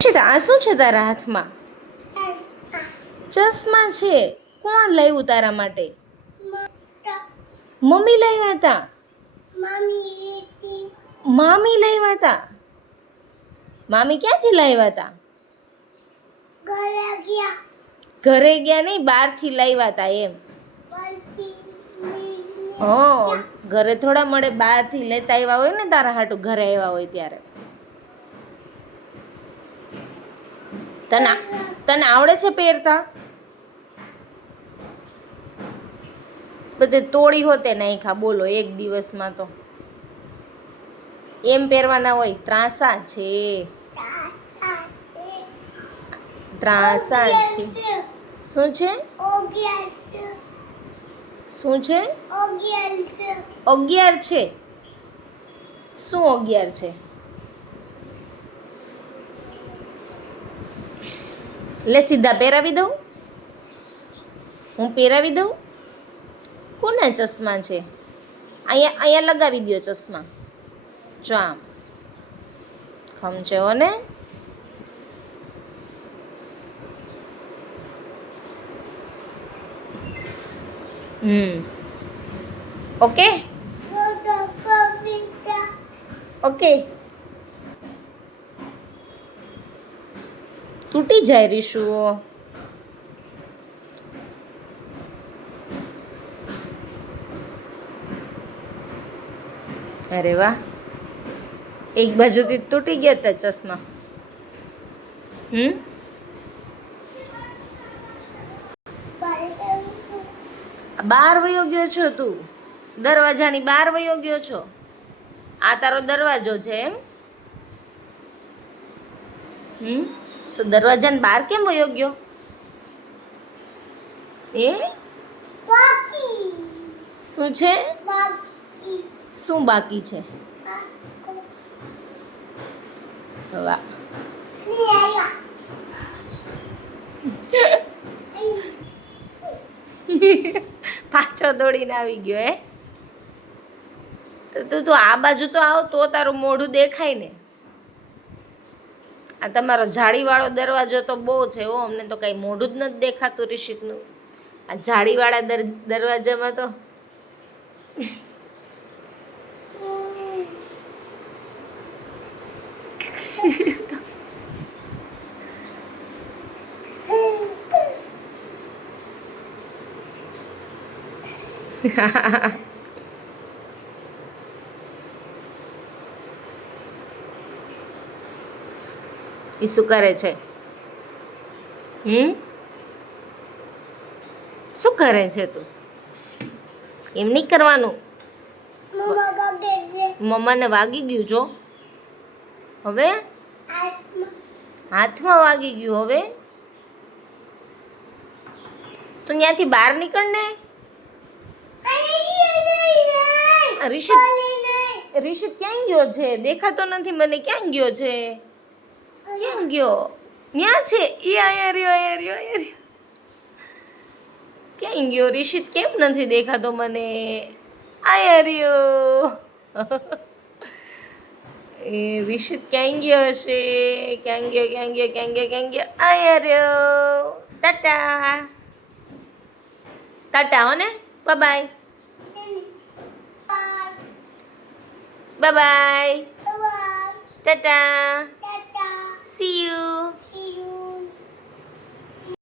આ શું છે તારા હાથમાં? ચશ્મા છે. કોણ લાવ્યું તારા માટે? મમ્મી લાવ્યા હતા. મામી લાવ્યા હતા. મામી ક્યાંથી લાવ્યા હતા? ઘરે ગયા નહીં, બહારથી લાવ્યા હતા એમ. હા, ઘરે થોડા મળે, બહારથી લેતા આવ્યા હોય ને તારા હાટું, ઘરે આવ્યા હોય ત્યારે. તને આવડે છે પહેરતા? બધે તોડી હોતે નાખ્યા બોલો એક દિવસમાં તો. એમ પહેરવાના હોય. ત્રાંસા છે. ત્રાંસા છે. શું છે? શું છે? 11 છે. શું 11 છે? લે સીધા પહેરાવી દઉં? હું પહેરાવી દઉં? કોના ચશ્મા છે? અહીંયા લગાવી દો ચશ્મા. જો આમ ખમચેવો ને. Okay okay. તૂટી જાય રીશુ. અરે વાહ, એક બાજુથી તૂટી ગયા તા ચશ્મા. બહાર વયો ગયો છો તું? દરવાજાની બહાર વયો ગયો છો? આ તારો દરવાજો છે એમ? તો દરવાજાની બહાર કેમ વયો ગયો? એ શું છે? શું બાકી છે? વાહ. પાછો દોડીને આવી ગયો હે? તો તું આ બાજુ તો આવ તો તારું મોઢું દેખાય ને. આ તમારો જાળીવાળો દરવાજો તો બહુ છે હો, અમને તો કાંઈ મોઢું જ નથી દેખાતું રિષિકનું. આ જાળીવાળા દરવાજામાં તો એ શું કરે છે? શું કરે છે તું? એમ નહીં કરવાનું. મમ્માને વાગી ગયું જો. હવે હાથમાં વાગી ગયું. હવે તો ત્યાંથી બહાર નીકળ ને. રિષિત ક્યાં ગયો છે? દેખાતો નથી મને. ક્યાં ગયો છે? ક્યાં ગયો? ત્યાં છે. એ આયા રહ્યો, આયા રહ્યો, આયા રહ્યો. ક્યાં ગયો રિષિત? કેમ નથી દેખાતો મને? આયા રહ્યો. એ રિષિત ક્યાં ગયો હશે? ક્યાં ગયો? ક્યાં ગયો? ક્યાં ગયો? ક્યાં ગયો? આયા રહ્યો. ટાટા ટાટા હો ને. Bye bye. Bye bye. Tata. C